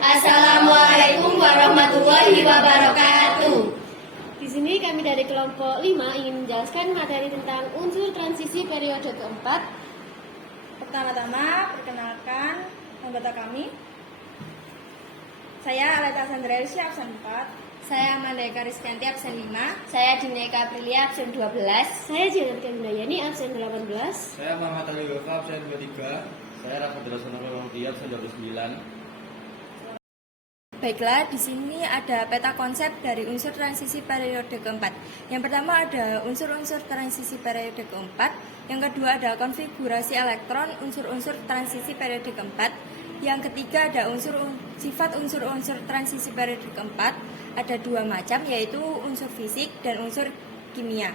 Assalamualaikum warahmatullahi wabarakatuh. Di sini kami dari kelompok 5 ingin menjelaskan materi tentang unsur transisi periode keempat. Pertama-tama, perkenalkan anggota kami. Saya Aleta Sandra Elsia, absen 4. Saya Mandeka Rizkanti, absen 5. Saya Dineka Aprilia, absen 12. Saya Jenarka Gundayani, absen 18. Saya Muhammad Ali Wafa, absen 23. Saya Rafa Drasana Romantia, absen 29. Baiklah, di sini ada peta konsep dari unsur transisi periode keempat. Yang pertama ada unsur-unsur transisi periode keempat. Yang kedua ada konfigurasi elektron unsur-unsur transisi periode keempat. Yang ketiga ada sifat unsur-unsur transisi periode keempat. Ada dua macam, yaitu unsur fisik dan unsur kimia.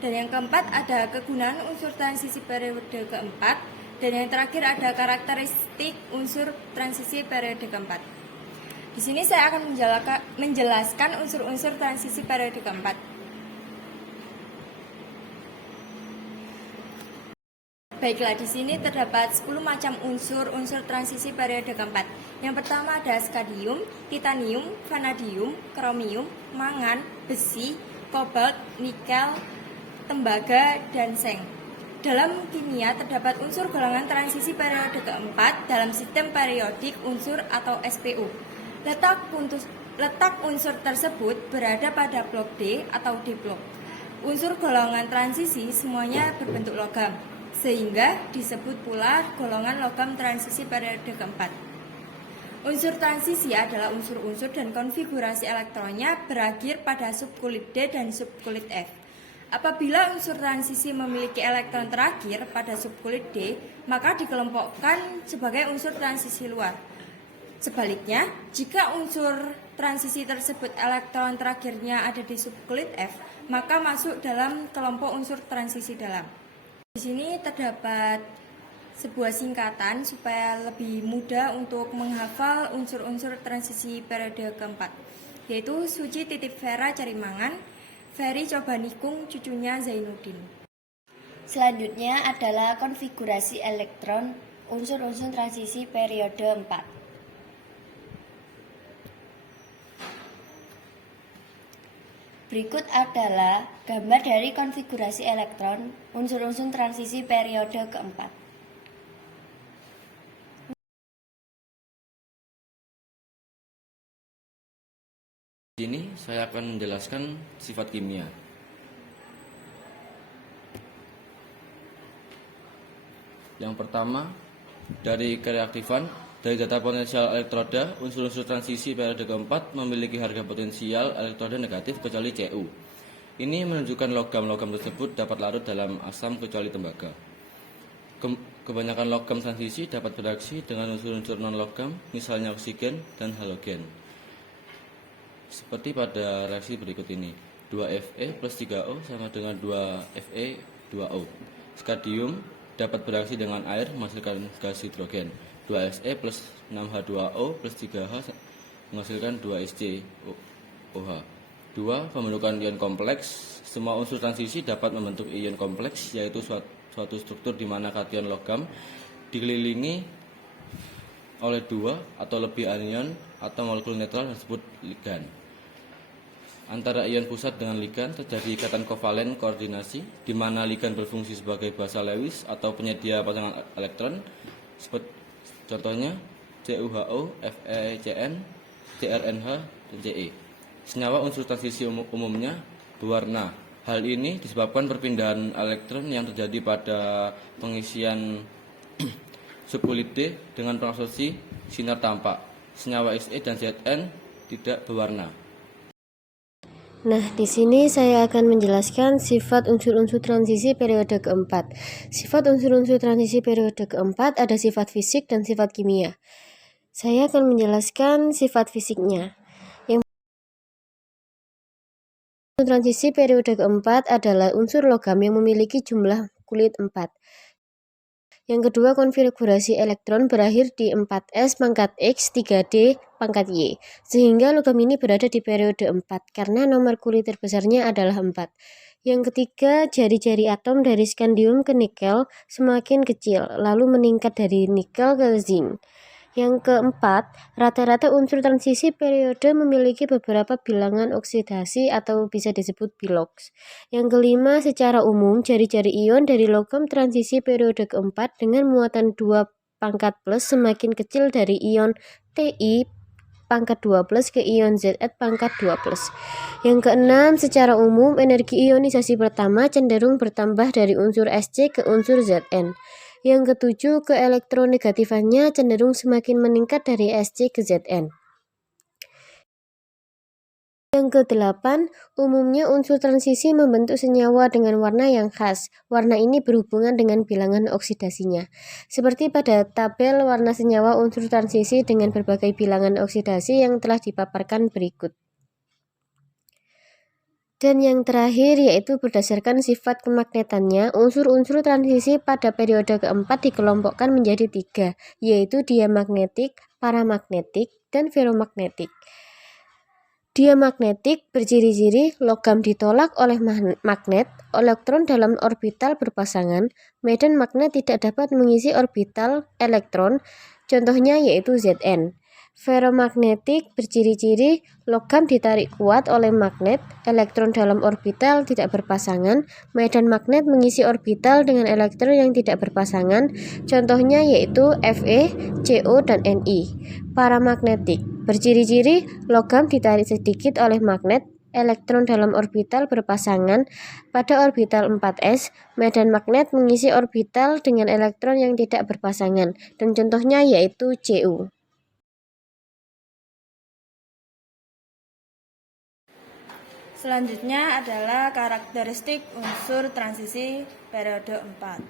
Dan yang keempat ada kegunaan unsur transisi periode keempat. Dan yang terakhir ada karakteristik unsur transisi periode keempat. Di sini saya akan menjelaskan unsur-unsur transisi periode keempat. Baiklah, di sini terdapat 10 macam unsur transisi periode keempat. Yang pertama ada skadium, titanium, vanadium, kromium, mangan, besi, kobalt, nikel, tembaga, dan seng. Dalam kimia terdapat unsur golongan transisi periode keempat dalam sistem periodik unsur atau SPU. Letak unsur tersebut berada pada blok D atau D blok. Unsur golongan transisi semuanya berbentuk logam, sehingga disebut pula golongan logam transisi periode keempat. Unsur transisi adalah unsur-unsur dan konfigurasi elektronnya berakhir pada subkulit D dan subkulit F. Apabila unsur transisi memiliki elektron terakhir pada subkulit D, maka dikelompokkan sebagai unsur transisi luar. Sebaliknya, jika unsur transisi tersebut elektron terakhirnya ada di subkulit F, maka masuk dalam kelompok unsur transisi dalam. Di sini terdapat sebuah singkatan supaya lebih mudah untuk menghafal unsur-unsur transisi periode keempat, yaitu Suci titip Vera cari mangan, Ferry coba nikung cucunya Zainuddin. Selanjutnya adalah konfigurasi elektron unsur-unsur transisi periode 4. Berikut adalah gambar dari konfigurasi elektron unsur-unsur transisi periode keempat. Di sini saya akan menjelaskan sifat kimia. Yang pertama, dari kereaktifan. Dari data potensial elektroda, unsur-unsur transisi periode keempat memiliki harga potensial elektroda negatif kecuali Cu. Ini menunjukkan logam-logam tersebut dapat larut dalam asam kecuali tembaga. Kebanyakan logam transisi dapat bereaksi dengan unsur-unsur non-logam, misalnya oksigen dan halogen. Seperti pada reaksi berikut ini. 2Fe plus 3O sama dengan 2Fe 2O. Skadium dapat bereaksi dengan air menghasilkan gas hidrogen. 2Se plus 6H2O plus 3H menghasilkan 2SCOH. 2. Pembentukan ion kompleks. Semua unsur transisi dapat membentuk ion kompleks, yaitu suatu struktur di mana kation logam dikelilingi oleh 2 atau lebih anion atau molekul netral disebut ligan. Antara ion pusat dengan ligan terjadi ikatan kovalen koordinasi, di mana ligan berfungsi sebagai basa Lewis atau penyedia pasangan elektron. Contohnya CuHO, FeCN, CrNH, dan Ce. Senyawa unsur transisi umumnya berwarna. Hal ini disebabkan perpindahan elektron yang terjadi pada pengisian subkulit D dengan absorpsi sinar tampak. Senyawa Xe dan Zn tidak berwarna. Nah, di sini saya akan menjelaskan sifat unsur-unsur transisi periode keempat. Sifat unsur-unsur transisi periode keempat ada sifat fisik dan sifat kimia. Saya akan menjelaskan sifat fisiknya. Yang transisi periode keempat adalah unsur logam yang memiliki jumlah kulit 4. Yang kedua, konfigurasi elektron berakhir di 4s pangkat X 3d pangkat Y, sehingga logam ini berada di periode 4 karena nomor kulit terbesarnya adalah 4. Yang ketiga, jari-jari atom dari skandium ke nikel semakin kecil, lalu meningkat dari nikel ke zinc. Yang keempat, rata-rata unsur transisi periode memiliki beberapa bilangan oksidasi atau bisa disebut biloks. Yang kelima, secara umum jari-jari ion dari logam transisi periode keempat dengan muatan 2 pangkat plus semakin kecil dari ion Ti pangkat 2 plus ke ion Za pangkat 2 plus. Yang keenam, secara umum energi ionisasi pertama cenderung bertambah dari unsur Sc ke unsur Zn. Yang ketujuh, keelektronegatifannya cenderung semakin meningkat dari Sc ke Zn. Yang kedelapan, umumnya unsur transisi membentuk senyawa dengan warna yang khas. Warna ini berhubungan dengan bilangan oksidasinya. Seperti pada tabel warna senyawa unsur transisi dengan berbagai bilangan oksidasi yang telah dipaparkan berikut. Dan yang terakhir yaitu berdasarkan sifat kemagnetannya, unsur-unsur transisi pada periode keempat dikelompokkan menjadi 3, yaitu diamagnetik, paramagnetik, dan ferromagnetik. Diamagnetik berciri-ciri logam ditolak oleh magnet, elektron dalam orbital berpasangan, medan magnet tidak dapat mengisi orbital elektron, contohnya yaitu Zn. Ferromagnetik berciri-ciri logam ditarik kuat oleh magnet, elektron dalam orbital tidak berpasangan, medan magnet mengisi orbital dengan elektron yang tidak berpasangan, contohnya yaitu Fe, Co, dan Ni. Paramagnetik berciri-ciri logam ditarik sedikit oleh magnet, elektron dalam orbital berpasangan pada orbital 4s, medan magnet mengisi orbital dengan elektron yang tidak berpasangan, dan contohnya yaitu Cu. Selanjutnya adalah karakteristik unsur transisi periode 4.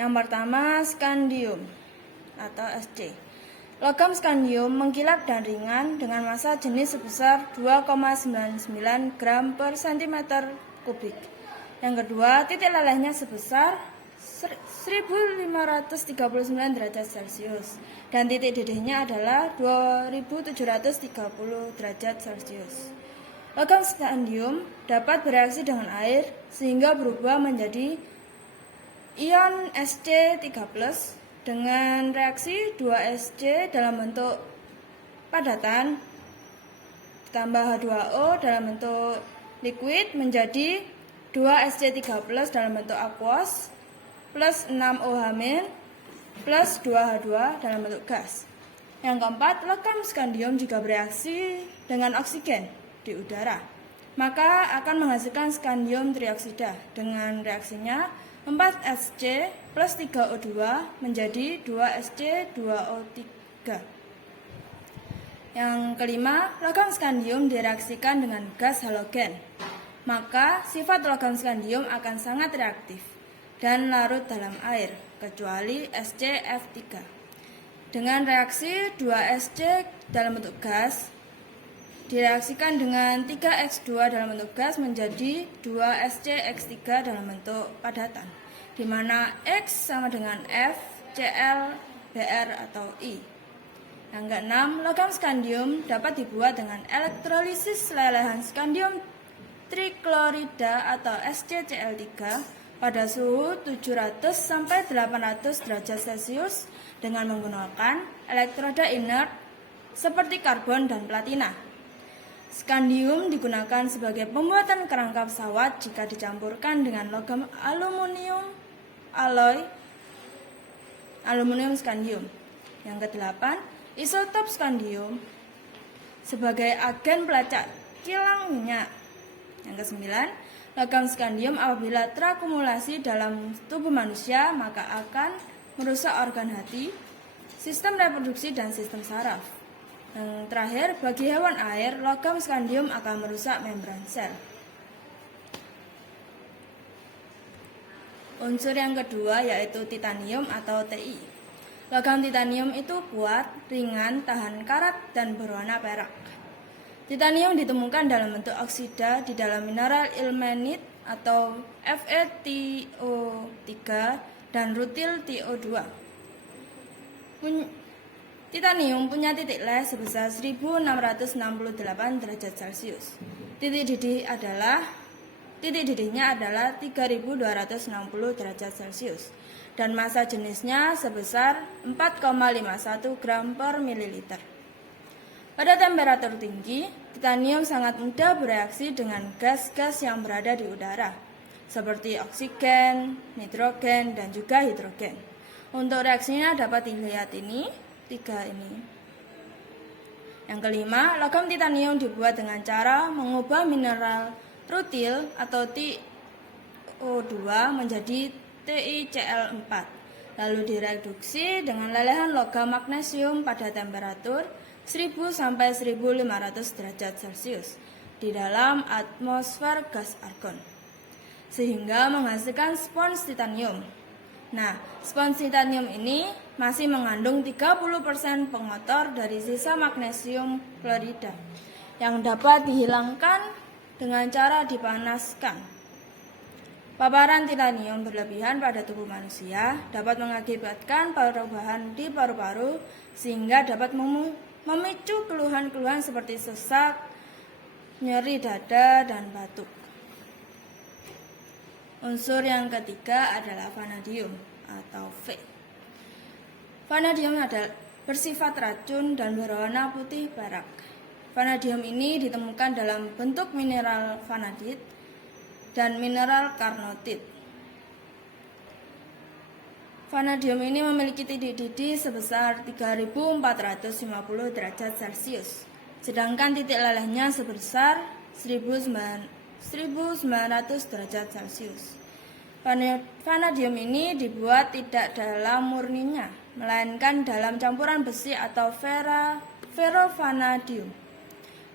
Yang pertama, skandium atau Sc. Logam skandium mengkilap dan ringan dengan massa jenis sebesar 2,99 gram per cm kubik. Yang kedua, titik lelehnya sebesar 1539 derajat Celcius dan titik didihnya adalah 2730 derajat Celcius. Logam skandium dapat bereaksi dengan air sehingga berubah menjadi ion Sc3+ dengan reaksi 2Sc dalam bentuk padatan ditambah H2O dalam bentuk liquid menjadi 2Sc3+ dalam bentuk aqueous plus 6OH- plus 2H2 dalam bentuk gas. Yang keempat, logam skandium jika bereaksi dengan oksigen di udara, maka akan menghasilkan skandium trioksida dengan reaksinya 4Sc plus 3O2 menjadi 2Sc2O3. Yang kelima, logam skandium direaksikan dengan gas halogen, maka sifat logam skandium akan sangat reaktif dan larut dalam air, kecuali ScF3. Dengan reaksi 2Sc dalam bentuk gas, direaksikan dengan 3X2 dalam bentuk gas menjadi 2ScX3 dalam bentuk padatan, di mana X sama dengan F, Cl, Br atau I. Yang keenam, logam skandium dapat dibuat dengan elektrolisis lelehan skandium triklorida atau ScCl3 pada suhu 700 sampai 800 derajat Celcius dengan menggunakan elektroda inert seperti karbon dan platina. Skandium digunakan sebagai pembuatan kerangka pesawat jika dicampurkan dengan logam aluminium skandium. Yang kedelapan, isotop skandium sebagai agen pelacak kilang minyak. Yang kesembilan, logam skandium apabila terakumulasi dalam tubuh manusia maka akan merusak organ hati, sistem reproduksi, dan sistem saraf. Yang terakhir, bagi hewan air, logam skandium akan merusak membran sel. Unsur yang kedua yaitu titanium atau Ti. Logam titanium itu kuat, ringan, tahan karat, dan berwarna perak. Titanium ditemukan dalam bentuk oksida di dalam mineral ilmenit atau FeTO3 dan rutil TO2. Titanium punya titik leh sebesar 1668 derajat Celcius. Titik didih adalah titik didihnya adalah 3260 derajat Celcius dan massa jenisnya sebesar 4,51 gram per mililiter. Pada temperatur tinggi, titanium sangat mudah bereaksi dengan gas-gas yang berada di udara, seperti oksigen, nitrogen, dan juga hidrogen. Untuk reaksinya dapat dilihat ini, 3 ini. Yang kelima, logam titanium dibuat dengan cara mengubah mineral rutil atau TiO2 menjadi TiCl4, lalu direduksi dengan lelehan logam magnesium pada temperatur 1000 sampai 1500 derajat Celcius di dalam atmosfer gas argon, sehingga menghasilkan spons titanium. Nah, spons titanium ini masih mengandung 30% pengotor dari sisa magnesium klorida yang dapat dihilangkan dengan cara dipanaskan. Paparan titanium berlebihan pada tubuh manusia dapat mengakibatkan perubahan di paru-paru sehingga dapat memicu keluhan-keluhan seperti sesak, nyeri dada, dan batuk. Unsur yang ketiga adalah vanadium atau V. Vanadium adalah bersifat racun dan berwarna putih perak. Vanadium ini ditemukan dalam bentuk mineral vanadit dan mineral karnotit. Vanadium ini memiliki titik didih sebesar 3450 derajat Celcius, sedangkan titik lelehnya sebesar 1900 derajat Celcius. Vanadium ini dibuat tidak dalam murninya, melainkan dalam campuran besi atau ferrovanadium.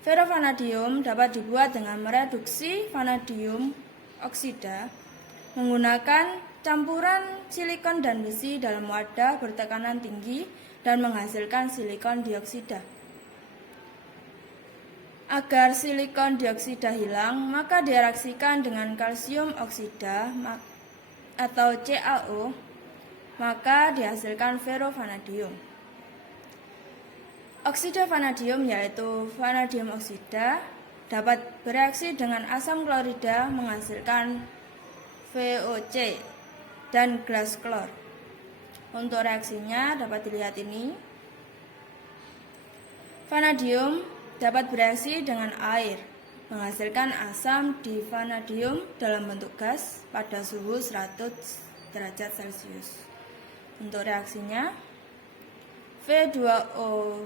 Ferrovanadium dapat dibuat dengan mereduksi vanadium oksida menggunakan campuran silikon dan besi dalam wadah bertekanan tinggi dan menghasilkan silikon dioksida. Agar silikon dioksida hilang, maka direaksikan dengan kalsium oksida atau CaO, maka dihasilkan ferrovanadium. Oksida vanadium yaitu vanadium oksida dapat bereaksi dengan asam klorida menghasilkan VOC dan gas klor. Untuk reaksinya dapat dilihat ini. Vanadium dapat bereaksi dengan air, menghasilkan asam divanadium dalam bentuk gas pada suhu 100 derajat Celcius. Untuk reaksinya, V2O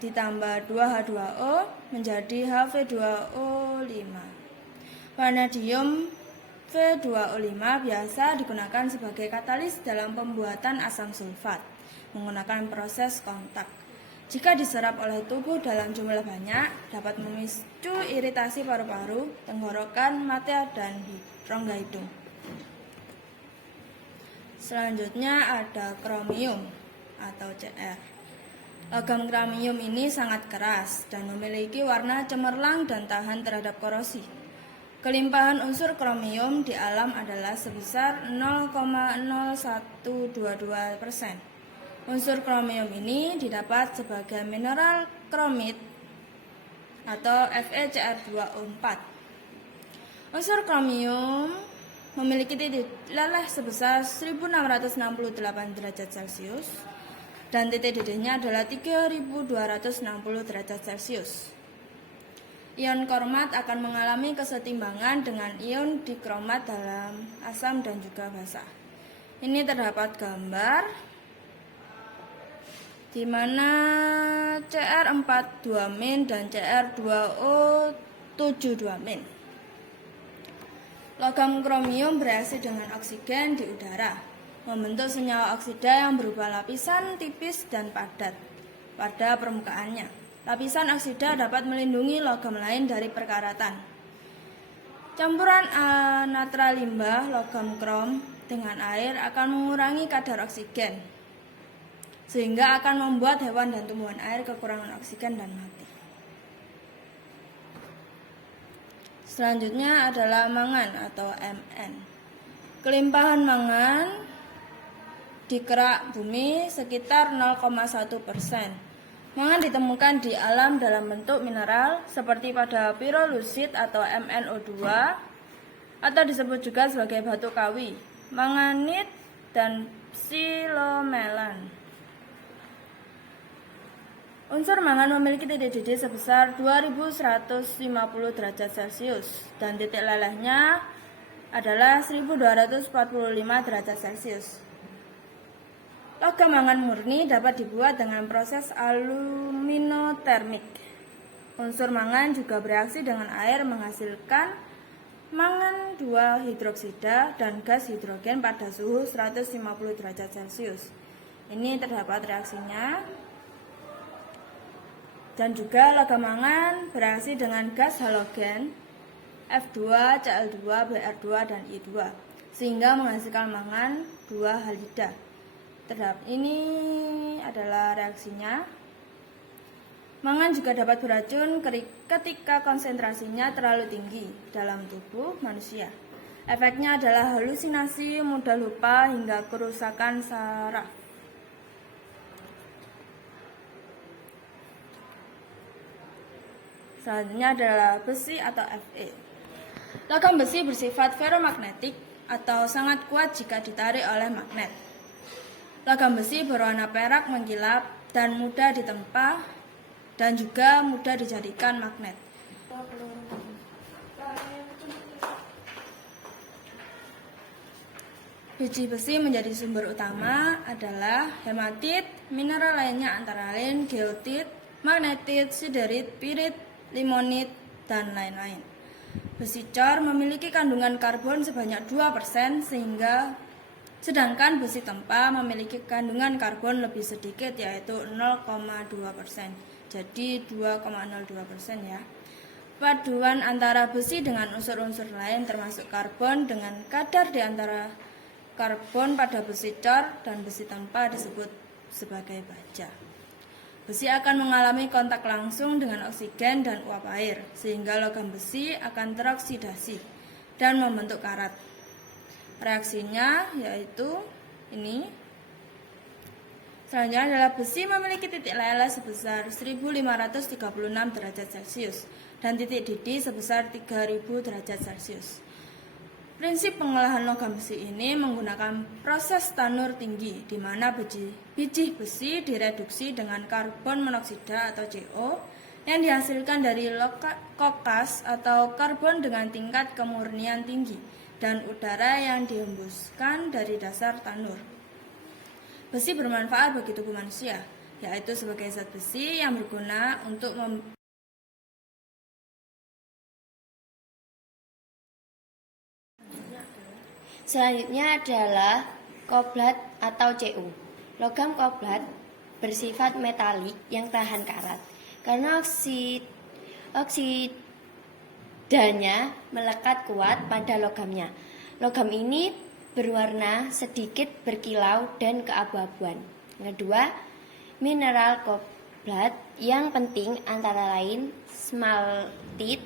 ditambah 2H2O menjadi Hv2O5. Vanadium V2O5 biasa digunakan sebagai katalis dalam pembuatan asam sulfat menggunakan proses kontak. Jika diserap oleh tubuh dalam jumlah banyak, dapat memicu iritasi paru-paru, tenggorokan, mata, dan rongga hidung. Selanjutnya ada kromium atau Cr. Logam kromium ini sangat keras dan memiliki warna cemerlang dan tahan terhadap korosi. Kelimpahan unsur kromium di alam adalah sebesar 0,0122%. Unsur kromium ini didapat sebagai mineral kromit atau FeCr2O4. Unsur kromium memiliki titik leleh sebesar 1668 derajat Celcius dan titik didihnya adalah 3260 derajat Celcius. Ion kromat akan mengalami kesetimbangan dengan ion dikromat dalam asam dan juga basa. Ini terdapat gambar di mana Cr4 2- dan Cr2O 7 2-. Logam kromium bereaksi dengan oksigen di udara, membentuk senyawa oksida yang berupa lapisan tipis dan padat pada permukaannya. Lapisan oksida dapat melindungi logam lain dari perkaratan. Campuran natra limbah logam krom dengan air akan mengurangi kadar oksigen, sehingga akan membuat hewan dan tumbuhan air kekurangan oksigen dan mati. Selanjutnya adalah mangan atau Mn. Kelimpahan mangan di kerak bumi sekitar 0,1%. Mangan ditemukan di alam dalam bentuk mineral seperti pada pirolusit atau MnO2 atau disebut juga sebagai batu kawi, manganit, dan psilomelan. Unsur mangan memiliki titik didih sebesar 2150 derajat Celcius dan titik lelehnya adalah 1245 derajat Celcius. Logam mangan murni dapat dibuat dengan proses aluminotermik. Unsur mangan juga bereaksi dengan air menghasilkan mangan 2 hidroksida dan gas hidrogen pada suhu 150 derajat Celcius. Ini terdapat reaksinya. Dan juga logam mangan bereaksi dengan gas halogen F2, Cl2, Br2, dan I2 sehingga menghasilkan mangan 2 halida. Ini adalah reaksinya. Mangan juga dapat beracun ketika konsentrasinya terlalu tinggi dalam tubuh manusia. Efeknya adalah halusinasi, mudah lupa, hingga kerusakan saraf. Selanjutnya adalah besi atau Fe. Logam besi bersifat ferromagnetik atau sangat kuat jika ditarik oleh magnet. Logam besi berwarna perak mengkilap dan mudah ditempa dan juga mudah dijadikan magnet. Biji besi menjadi sumber utama adalah hematit, mineral lainnya antara lain geotit, magnetit, siderit, pirit, limonit, dan lain-lain. Besi cor memiliki kandungan karbon sebanyak 2% sedangkan besi tempa memiliki kandungan karbon lebih sedikit yaitu 0,2%. Jadi 2,02% ya. Paduan antara besi dengan unsur-unsur lain termasuk karbon dengan kadar di antara karbon pada besi cor dan besi tempa disebut sebagai baja. Besi akan mengalami kontak langsung dengan oksigen dan uap air sehingga logam besi akan teroksidasi dan membentuk karat. Reaksinya yaitu ini. Selanjutnya adalah besi memiliki titik leleh sebesar 1536 derajat Celcius dan titik didih sebesar 3000 derajat Celcius. Prinsip pengolahan logam besi ini menggunakan proses tanur tinggi di mana biji besi direduksi dengan karbon monoksida atau CO yang dihasilkan dari kokas atau karbon dengan tingkat kemurnian tinggi dan udara yang dihembuskan dari dasar tanur. Besi bermanfaat bagi tubuh manusia, yaitu sebagai zat besi yang berguna untuk Selanjutnya adalah kobalt atau Cu. Logam kobalt bersifat metalik yang tahan karat karena oksidanya melekat kuat pada logamnya. Logam ini berwarna sedikit berkilau dan keabu-abuan. Kedua, mineral kobalt yang penting antara lain smaltit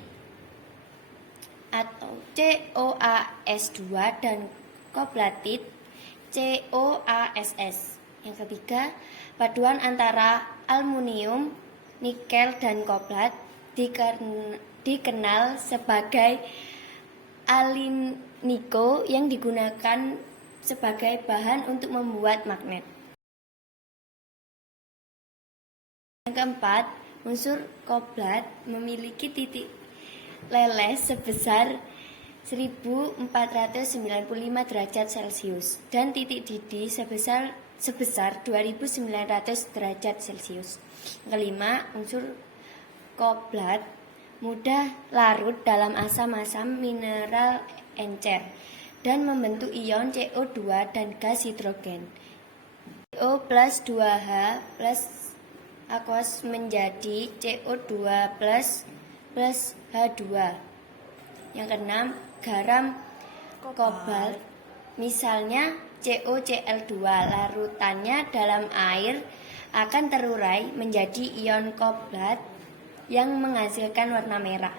atau CoAs2 dan koblatit CoASS. Yang ketiga, paduan antara aluminium, nikel, dan kobalt dikenal sebagai aliniko yang digunakan sebagai bahan untuk membuat magnet. Yang keempat, unsur kobalt memiliki titik leleh sebesar 1495 derajat Celcius dan titik didih sebesar 2900 derajat Celcius. Kelima, unsur kobalt mudah larut dalam asam-asam mineral encer dan membentuk ion CO2 dan gas hidrogen. CO plus 2H plus aqueous menjadi CO2 plus H2. Yang keenam, garam kobalt misalnya CoCl2 larutannya dalam air akan terurai menjadi ion kobalt yang menghasilkan warna merah.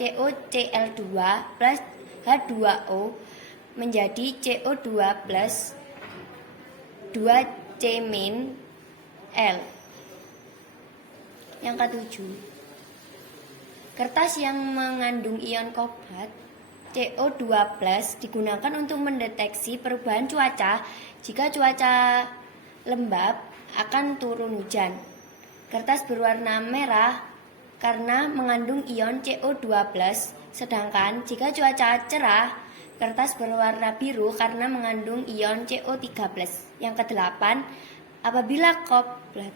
CoCl2 plus H2O menjadi CO2 plus 2C-L. Yang ketujuh, kertas yang mengandung ion kobalt CO2+ digunakan untuk mendeteksi perubahan cuaca. Jika cuaca lembab, akan turun hujan. Kertas berwarna merah karena mengandung ion CO2+, sedangkan jika cuaca cerah, kertas berwarna biru karena mengandung ion CO3+. Yang kedelapan, apabila kobalt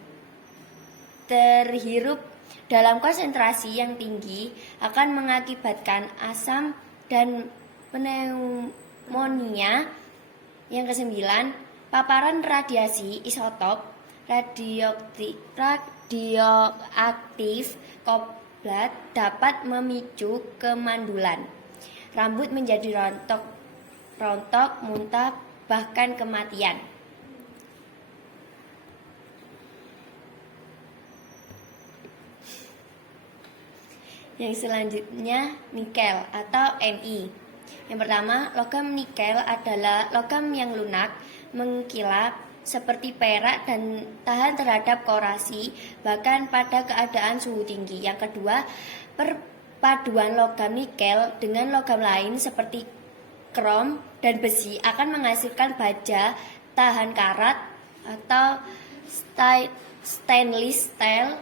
terhirup dalam konsentrasi yang tinggi akan mengakibatkan asam dan pneumonia. Yang kesembilan, paparan radiasi isotop radioaktif kobalt dapat memicu kemandulan, rambut menjadi rontok, muntah, bahkan kematian. Yang selanjutnya, nikel atau Ni. Yang pertama, logam nikel adalah logam yang lunak, mengkilap seperti perak dan tahan terhadap korasi bahkan pada keadaan suhu tinggi. Yang kedua, perpaduan logam nikel dengan logam lain seperti krom dan besi akan menghasilkan baja tahan karat atau stainless steel.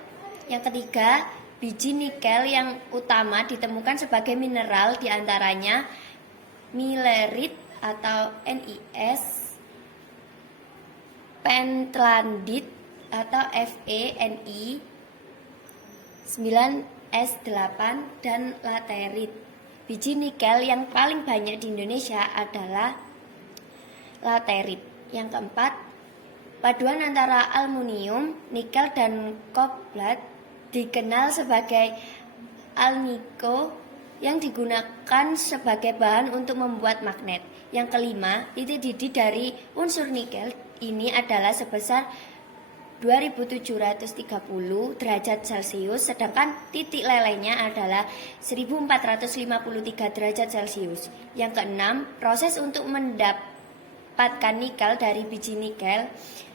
Yang ketiga, biji nikel yang utama ditemukan sebagai mineral diantaranya milerit atau NiS, pentlandit atau Fe(Ni), 9S8 dan laterit. Biji nikel yang paling banyak di Indonesia adalah laterit. Yang keempat, paduan antara aluminium, nikel dan kobalt dikenal sebagai alnico yang digunakan sebagai bahan untuk membuat magnet. Yang kelima, titik didih dari unsur nikel ini adalah sebesar 2730 derajat Celcius, sedangkan titik lelehnya adalah 1453 derajat Celcius. Yang keenam, proses untuk mendapatkan nikel dari biji nikel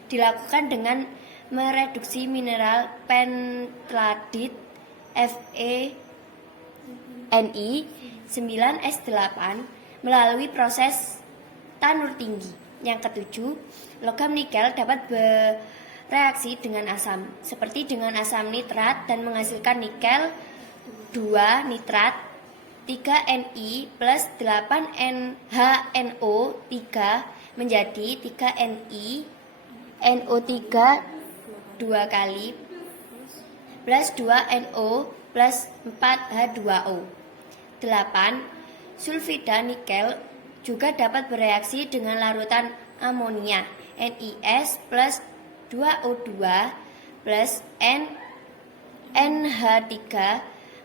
dilakukan dengan mereduksi mineral pentlandit Fe(Ni) 9S8 melalui proses tanur tinggi. Yang ketujuh, logam nikel dapat bereaksi dengan asam, seperti dengan asam nitrat dan menghasilkan nikel 2 nitrat 3Ni plus 8NHNO3 menjadi 3Ni NO3 2 kali plus 2NO plus 4H2O. 8. Sulfida nikel juga dapat bereaksi dengan larutan amonia NiS plus 2O2 plus NH3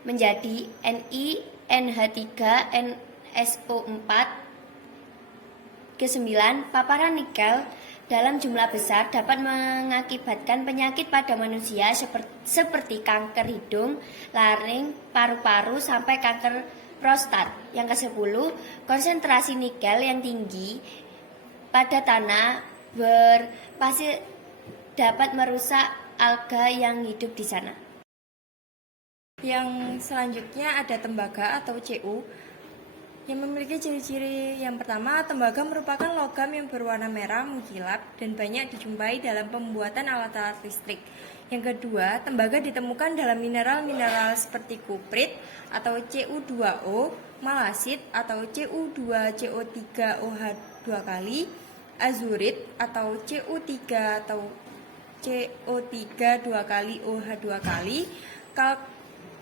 menjadi NiNH3NSO4. Ke-9, paparan nikel dalam jumlah besar dapat mengakibatkan penyakit pada manusia seperti kanker hidung, laring, paru-paru, sampai kanker prostat. Yang ke-10, konsentrasi nikel yang tinggi pada tanah berpasir dapat merusak alga yang hidup di sana. Yang selanjutnya ada tembaga atau Cu yang memiliki ciri-ciri. Yang pertama, tembaga merupakan logam yang berwarna merah mengkilap dan banyak dijumpai dalam pembuatan alat-alat listrik. Yang kedua, tembaga ditemukan dalam mineral-mineral seperti kuprit atau Cu2O, malasit atau Cu2CO3OH2 kali, azurit atau Cu3 atau CO3 2 kali OH2 kali,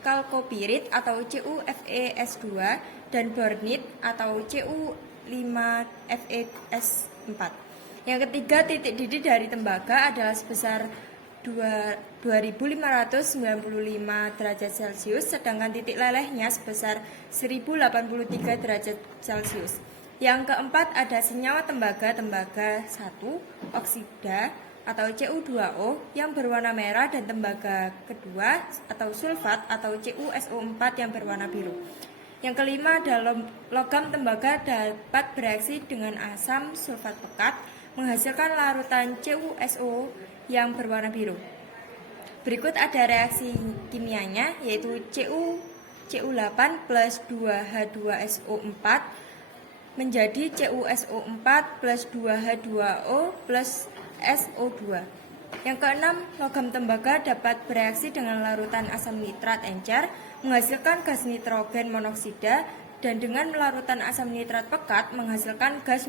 kalkopirit atau CuFeS2 dan bornit atau Cu5FeS4. Yang ketiga, titik didih dari tembaga adalah sebesar 2595 derajat Celcius, sedangkan titik lelehnya sebesar 1083 derajat Celcius. Yang keempat, ada senyawa tembaga 1 oksida atau Cu2O yang berwarna merah, dan tembaga kedua atau sulfat atau CuSO4 yang berwarna biru. Yang kelima, dalam logam tembaga dapat bereaksi dengan asam sulfat pekat menghasilkan larutan CuSO yang berwarna biru. Berikut ada reaksi kimianya, yaitu Cu8 plus 2H2SO4 menjadi CuSO4 plus 2H2O plus SO2. Yang keenam, logam tembaga dapat bereaksi dengan larutan asam nitrat encer menghasilkan gas nitrogen monoksida, dan dengan larutan asam nitrat pekat menghasilkan gas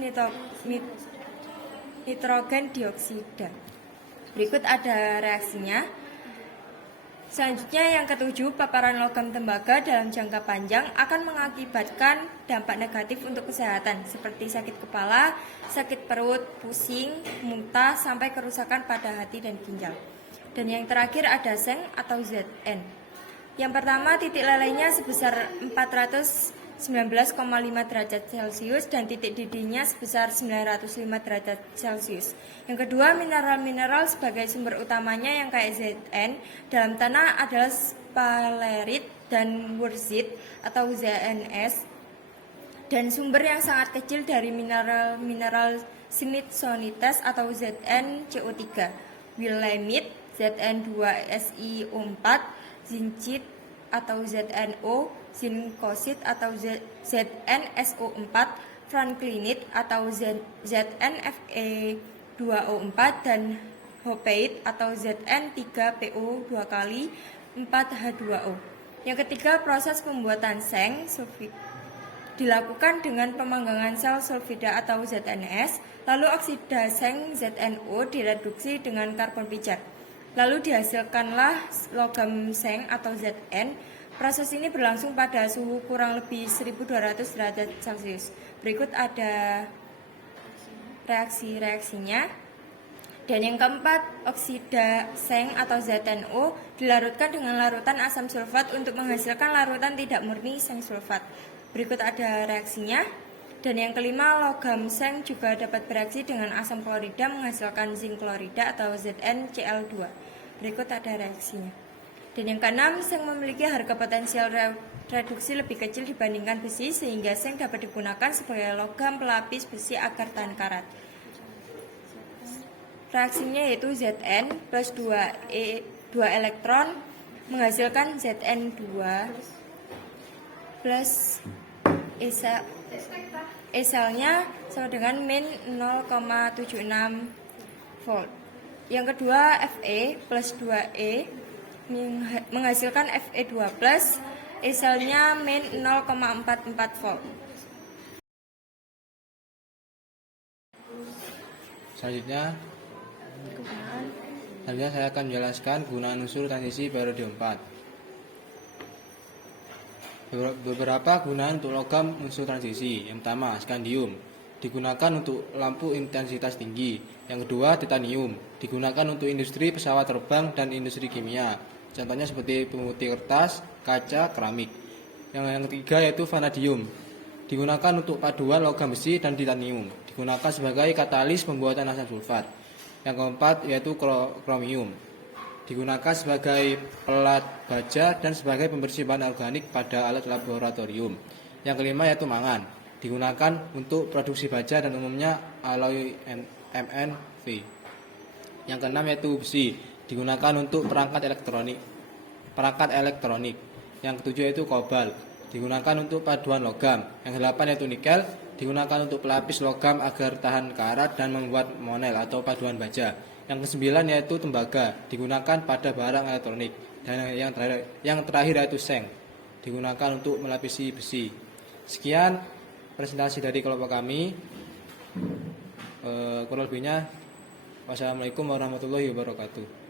nitrogen dioksida. Berikut ada reaksinya. Selanjutnya yang ketujuh, paparan logam tembaga dalam jangka panjang akan mengakibatkan dampak negatif untuk kesehatan seperti sakit kepala, sakit perut, pusing, muntah, sampai kerusakan pada hati dan ginjal. Dan yang terakhir ada seng atau Zn. Yang pertama, titik lelehnya sebesar 419,5 derajat Celcius dan titik didihnya sebesar 905 derajat Celcius. Yang kedua, mineral-mineral sebagai sumber utamanya yang kayak Zn dalam tanah adalah sphalerite dan wurtzit atau ZnS, dan sumber yang sangat kecil dari mineral smithsonites atau ZnCO3, willemite, Zn2SiO4, zincit atau ZnO, zinkosit atau ZnSO4, franklinite atau ZnFe2O4, dan hopeite atau Zn3PO2 kali 4H2O. Yang ketiga, proses pembuatan seng sulfid dilakukan dengan pemanggangan sel sulfida atau ZnS, lalu oksida seng ZnO direduksi dengan karbon pijar. Lalu dihasilkanlah logam seng atau Zn. Proses ini berlangsung pada suhu kurang lebih 1200 derajat Celcius. Berikut ada reaksi-reaksinya. Dan yang keempat, oksida seng atau ZnO dilarutkan dengan larutan asam sulfat untuk menghasilkan larutan tidak murni seng sulfat. Berikut ada reaksinya. Dan yang kelima, logam seng juga dapat bereaksi dengan asam klorida menghasilkan zinc klorida atau ZnCl2. Berikut ada reaksinya. Dan yang keenam, seng memiliki harga potensial reduksi lebih kecil dibandingkan besi, sehingga seng dapat digunakan sebagai logam pelapis besi agar tahan karat. Reaksinya yaitu Zn plus 2 elektron menghasilkan Zn2 plus E-selnya sama dengan min 0,76 volt. Yang kedua, Fe plus 2E menghasilkan Fe2 plus, E-selnya min 0,44 volt. Selanjutnya saya akan menjelaskan gunaan unsur transisi periode 4. Beberapa gunaan untuk logam unsur transisi. Yang pertama, skandium digunakan untuk lampu intensitas tinggi. Yang kedua, titanium digunakan untuk industri pesawat terbang dan industri kimia. Contohnya seperti pemutih kertas, kaca, keramik. Yang ketiga yaitu vanadium digunakan untuk paduan logam besi dan titanium. Digunakan sebagai katalis pembuatan asam sulfat. Yang keempat yaitu kromium digunakan sebagai pelat baja dan sebagai pembersih bahan organik pada alat laboratorium. Yang kelima yaitu mangan, digunakan untuk produksi baja dan umumnya alloy MnV. Yang keenam yaitu besi, digunakan untuk perangkat elektronik. Yang ketujuh yaitu kobalt, digunakan untuk paduan logam. Yang kedelapan yaitu nikel, digunakan untuk pelapis logam agar tahan karat dan membuat monel atau paduan baja. Yang kesembilan yaitu tembaga, digunakan pada barang elektronik. Dan yang terakhir yaitu seng, digunakan untuk melapisi besi. Sekian presentasi dari kelompok kami. Kurang lebihnya, wassalamualaikum warahmatullahi wabarakatuh.